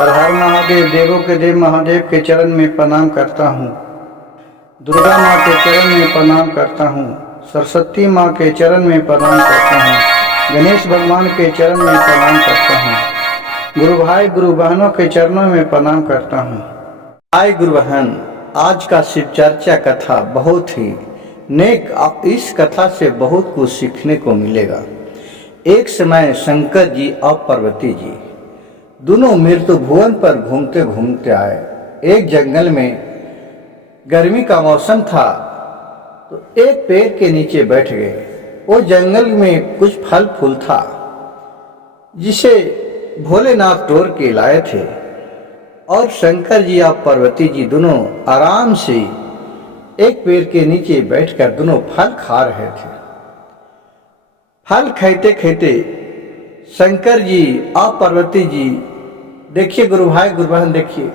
हर हर महादेव। देवों के देव महादेव के चरण में प्रणाम करता हूँ। दुर्गा माँ के चरण में प्रणाम करता हूँ। सरस्वती माँ के चरण में प्रणाम करता हूँ। गणेश भगवान के चरण में प्रणाम करता हूँ। गुरु भाई गुरु बहनों के चरणों में प्रणाम करता हूँ। भाई गुरु बहन, आज का शिव चर्चा कथा बहुत ही नेक। इस कथा से बहुत कुछ सीखने को मिलेगा। एक समय शंकर जी और पार्वती जी दोनों मृत्यु भुवन पर घूमते घूमते आए। एक जंगल में गर्मी का मौसम था तो एक पेड़ के नीचे बैठ गए। वो जंगल में कुछ फल फूल था जिसे भोलेनाथ तोड़ के लाए थे और शंकर जी और पार्वती जी दोनों आराम से एक पेड़ के नीचे बैठकर दोनों फल खा रहे थे। फल खाते खाते शंकर जी और पार्वती जी, देखिए गुरु भाई गुरु बहन, देखिए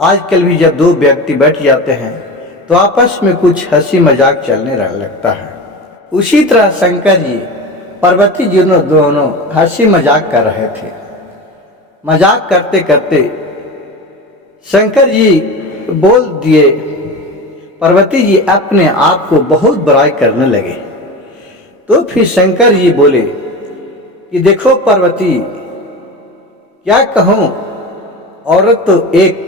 आजकल भी जब दो व्यक्ति बैठ जाते हैं तो आपस में कुछ हंसी मजाक चलने लगता है। उसी तरह शंकर जी पार्वती जी दोनों हंसी मजाक कर रहे थे। मजाक करते करते शंकर जी बोल दिए, पार्वती जी अपने आप को बहुत बड़ाई करने लगे। तो फिर शंकर जी बोले कि देखो पार्वती, क्या कहूं, औरत तो एक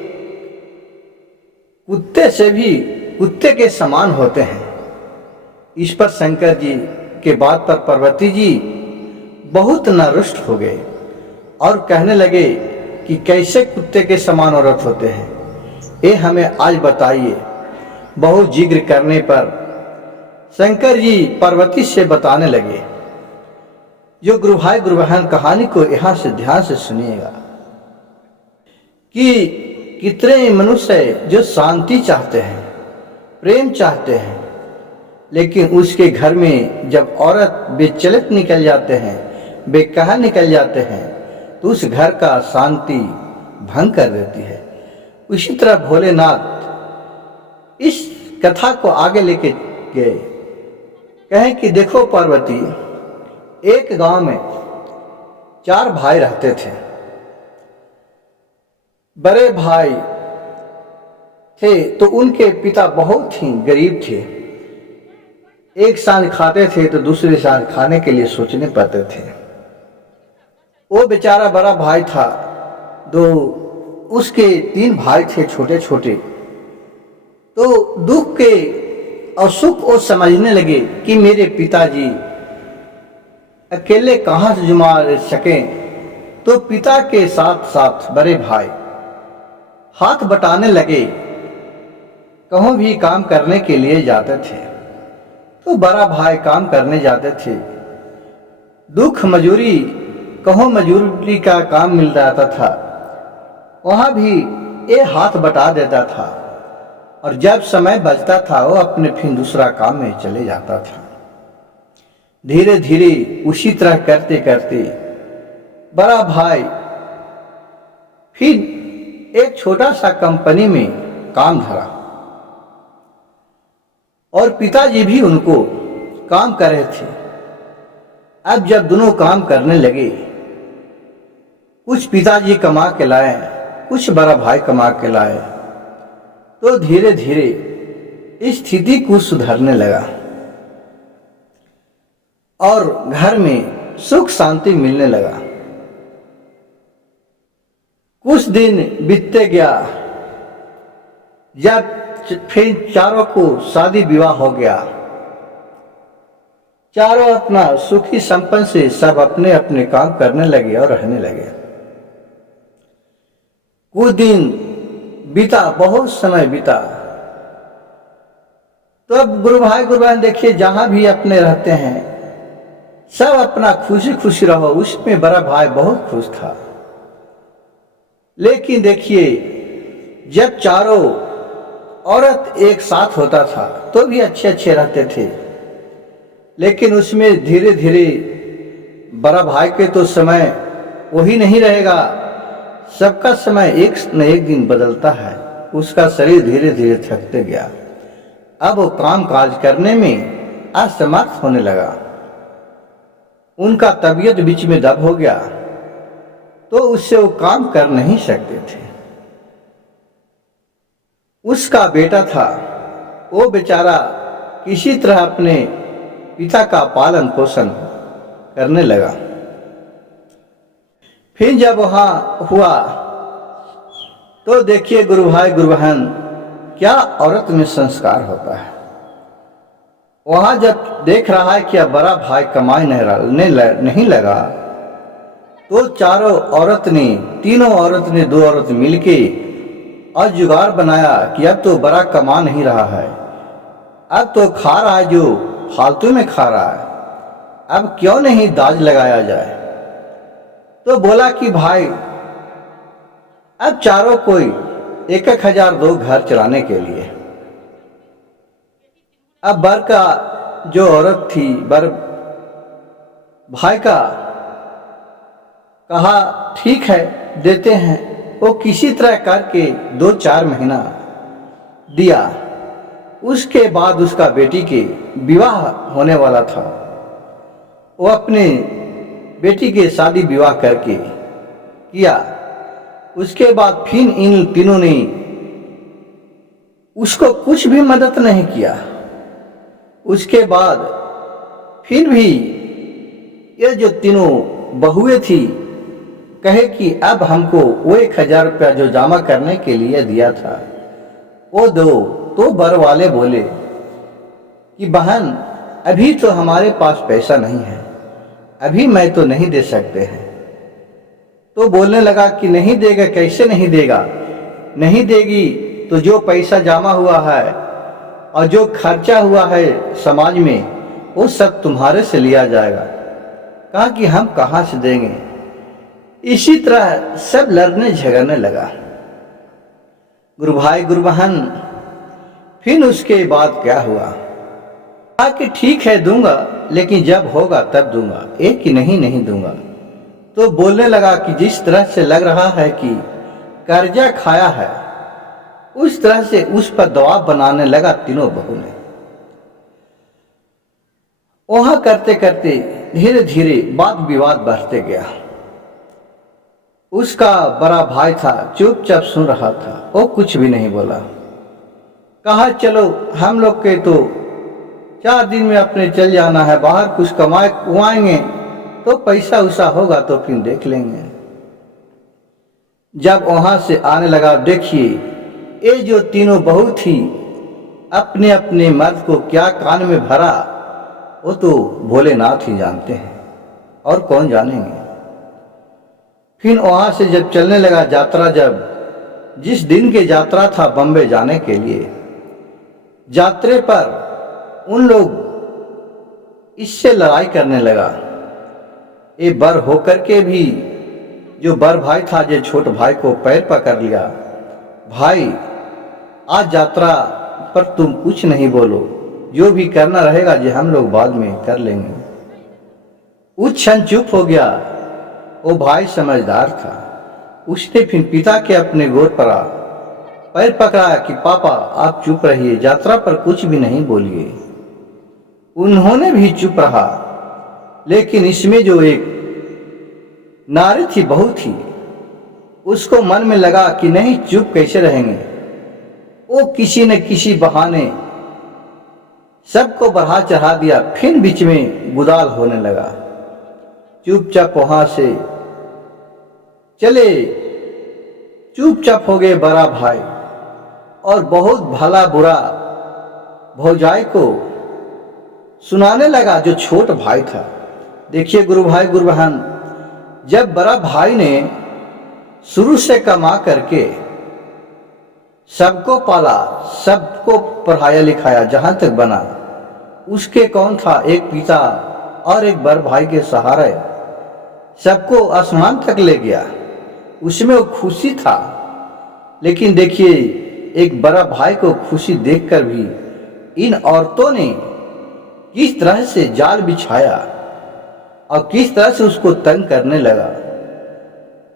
कुत्ते से भी कुत्ते के समान होते हैं। इस पर शंकर जी के बात पर पार्वती जी बहुत नारुष्ट हो गए और कहने लगे कि कैसे कुत्ते के समान औरत होते हैं, ये हमें आज बताइए। बहुत जिक्र करने पर शंकर जी पार्वती से बताने लगे। जो गुरु भाई गुरु बहन, कहानी को यहाँ से ध्यान से सुनिएगा कि कितने मनुष्य जो शांति चाहते हैं, प्रेम चाहते हैं, लेकिन उसके घर में जब औरत बेचलित निकल जाते हैं, बेकहा निकल जाते हैं, तो उस घर का शांति भंग कर देती है। उसी तरह भोलेनाथ इस कथा को आगे लेके गए। कहें कि देखो पार्वती, एक गांव में 4 भाई रहते थे। बड़े भाई थे तो उनके पिता बहुत ही गरीब थे। एक सांझ खाते थे तो दूसरे सांझ खाने के लिए सोचने पड़ते थे। वो बेचारा बड़ा भाई था, उसके 3 भाई थे छोटे छोटे। तो दुख के और सुख वो समझने लगे कि मेरे पिताजी अकेले कहाँ से जुमा सकें। तो पिता के साथ साथ बड़े भाई हाथ बटाने लगे, कहीं भी काम करने के लिए जाते थे। तो बड़ा भाई काम करने जाते थे, दुख मजूरी, कहीं मजूरी का काम मिल जाता था, वहां भी ये हाथ बटा देता था और जब समय बचता था वो अपने फिर दूसरा काम में चले जाता था। धीरे धीरे उसी तरह करते करते बड़ा भाई फिर एक छोटा सा कंपनी में काम धरा और पिताजी भी उनको काम कर रहे थे। अब जब दोनों काम करने लगे, कुछ पिताजी कमा के लाए, कुछ बड़ा भाई कमा के लाए, तो धीरे धीरे स्थिति कुछ सुधरने लगा और घर में सुख शांति मिलने लगा। कुछ दिन बीतते गया, जब फिर चारों को शादी विवाह हो गया, चारों अपना सुखी संपन्न से सब अपने अपने काम करने लगे और रहने लगे। कुछ दिन बीता, बहुत समय बीता। तो अब गुरु भाई गुरु बहन, देखिए जहां भी अपने रहते हैं सब अपना खुशी खुशी रहो। उसमें बड़ा भाई बहुत खुश था। लेकिन देखिए जब चारों औरत एक साथ होता था तो भी अच्छे अच्छे रहते थे, लेकिन उसमें धीरे धीरे बड़ा भाई के तो समय वही नहीं रहेगा। सबका समय एक न एक दिन बदलता है। उसका शरीर धीरे धीरे थकते गया। अब वो काम काज करने में असमर्थ होने लगा। उनका तबीयत बीच में दब हो गया। तो उससे वो काम कर नहीं सकते थे। उसका बेटा था, वो बेचारा किसी तरह अपने पिता का पालन पोषण करने लगा। फिर जब वहां हुआ तो देखिए गुरु भाई गुरु बहन, क्या औरत में संस्कार होता है। वहां जब देख रहा है कि अब बड़ा भाई कमाई नहीं लगा, तो चारों औरत ने, तीनों औरत ने, दो औरत मिलके और जुगाड़ बनाया कि अब तो बड़ा कमा नहीं रहा है, अब तो खा रहा है जो फालतू में खा रहा है, अब क्यों नहीं दाज लगाया जाए। तो बोला कि भाई अब चारों कोई 1,000 दो घर चलाने के लिए। अब बर का जो औरत थी, बर भाई का कहा ठीक है देते हैं। वो किसी तरह करके 2-4 महीना दिया। उसके बाद उसका बेटी के विवाह होने वाला था। वो अपने बेटी के शादी विवाह करके किया। उसके बाद फिर इन तीनों ने उसको कुछ भी मदद नहीं किया। उसके बाद फिर भी ये जो तीनों बहुएं थी कहे कि अब हमको वो 1,000 रुपया जो जमा करने के लिए दिया था वो दो। तो बर वाले बोले कि बहन अभी तो हमारे पास पैसा नहीं है, अभी मैं तो नहीं दे सकते हैं। तो बोलने लगा कि नहीं देगा, कैसे नहीं देगा, नहीं देगी तो जो पैसा जमा हुआ है और जो खर्चा हुआ है समाज में वो सब तुम्हारे से लिया जाएगा। कहा कि हम कहाँ से देंगे। इसी तरह सब लड़ने झगड़ने लगा। गुरु भाई गुरु बहन, फिर उसके बाद क्या हुआ, कहा कि ठीक है दूंगा, लेकिन जब होगा तब दूंगा, एक ही नहीं दूंगा। तो बोलने लगा कि जिस तरह से लग रहा है कि कर्जा खाया है, उस तरह से उस पर दबाव बनाने लगा तीनों बहू ने। वहां करते करते धीरे धीरे वाद विवाद बढ़ते गया। उसका बड़ा भाई था, चुपचाप सुन रहा था, वो कुछ भी नहीं बोला। कहा चलो हम लोग के तो 4 दिन में अपने चल जाना है, बाहर कुछ कमाएंगे तो पैसा उसा होगा तो फिर देख लेंगे। जब वहां से आने लगा, देखिए ये जो तीनों बहू थी अपने अपने मर्द को क्या कान में भरा, वो तो भोलेनाथ ही जानते हैं और कौन जानेंगे। फिर वहां से जब चलने लगा यात्रा, जब जिस दिन के यात्रा था बम्बे जाने के लिए, यात्रे पर उन लोग इससे लड़ाई करने लगा। ये बर होकर के भी जो बर भाई था, जो छोट भाई को पैर पकड़ लिया, भाई आज यात्रा पर तुम कुछ नहीं बोलो, जो भी करना रहेगा जो हम लोग बाद में कर लेंगे। उस क्षण चुप हो गया। वो भाई समझदार था, उसने फिर पिता के अपने गोद पर पैर पकड़ा कि पापा आप चुप रहिए, यात्रा पर कुछ भी नहीं बोलिए। उन्होंने भी चुप रहा। लेकिन इसमें जो एक नारी थी, बहू थी, उसको मन में लगा कि नहीं चुप कैसे रहेंगे। वो किसी न किसी बहाने सबको बढ़ा चढ़ा दिया। फिर बीच में गुदाल होने लगा। चुपचाप वहां से चले, चुपचाप हो गए बड़ा भाई, और बहुत भला बुरा भौजाई को सुनाने लगा जो छोट भाई था। देखिए गुरु भाई गुरु बहन, जब बड़ा भाई ने शुरू से कमा करके सबको पाला, सबको पढ़ाया लिखाया, जहां तक बना, उसके कौन था, एक पिता और एक बड़ भाई के सहारे सबको आसमान तक ले गया। उसमें वो खुशी था। लेकिन देखिए एक बड़ा भाई को खुशी देखकर भी इन औरतों ने किस तरह से जाल बिछाया और किस तरह से उसको तंग करने लगा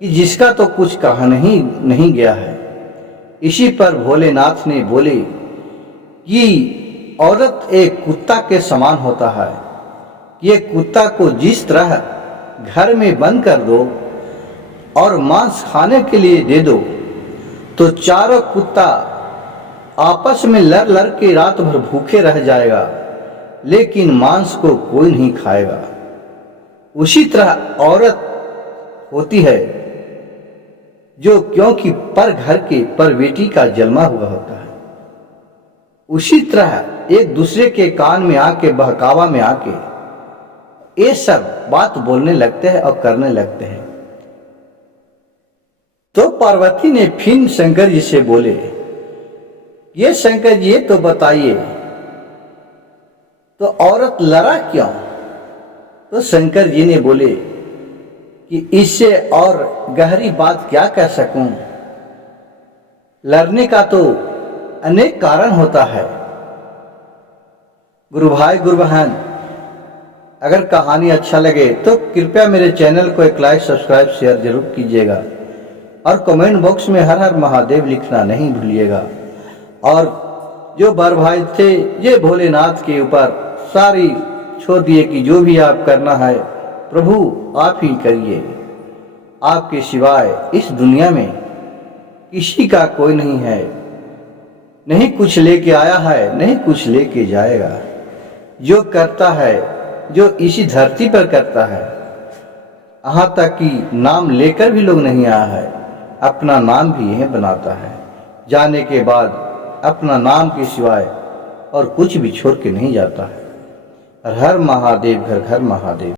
कि जिसका तो कुछ कहा नहीं गया है। इसी पर भोलेनाथ ने बोले कि औरत एक कुत्ता के समान होता है। ये कुत्ता को जिस तरह घर में बंद कर दो और मांस खाने के लिए दे दो तो चारों कुत्ता आपस में लड़ लड़ के रात भर भूखे रह जाएगा, लेकिन मांस को कोई नहीं खाएगा। उसी तरह औरत होती है जो क्योंकि पर घर के पर बेटी का जन्मा हुआ होता है, उसी तरह एक दूसरे के कान में आके बहकावा में आके ये सब बात बोलने लगते हैं और करने लगते हैं। तो पार्वती ने फिर शंकर जी से बोले, ये शंकर जी तो बताइए तो औरत लड़ा क्यों? तो शंकर जी ने बोले कि इससे और गहरी बात क्या कह सकूं, लड़ने का तो अनेक कारण होता है। गुरु भाई गुरु बहन, अगर कहानी अच्छा लगे तो कृपया मेरे चैनल को एक लाइक सब्सक्राइब शेयर जरूर कीजिएगा और कमेंट बॉक्स में हर हर महादेव लिखना नहीं भूलिएगा। और जो बर भाई थे ये भोलेनाथ के ऊपर सारी छोड़ दिए कि जो भी आप करना है प्रभु आप ही करिए, आपके सिवाय इस दुनिया में किसी का कोई नहीं है, नहीं कुछ लेके आया है नहीं कुछ लेके जाएगा। जो करता है जो इसी धरती पर करता है, यहाँ तक कि नाम लेकर भी लोग नहीं आया है, अपना नाम भी यह बनाता है, जाने के बाद अपना नाम के सिवाय और कुछ भी छोड़ के नहीं जाता है। हर हर महादेव, घर घर महादेव।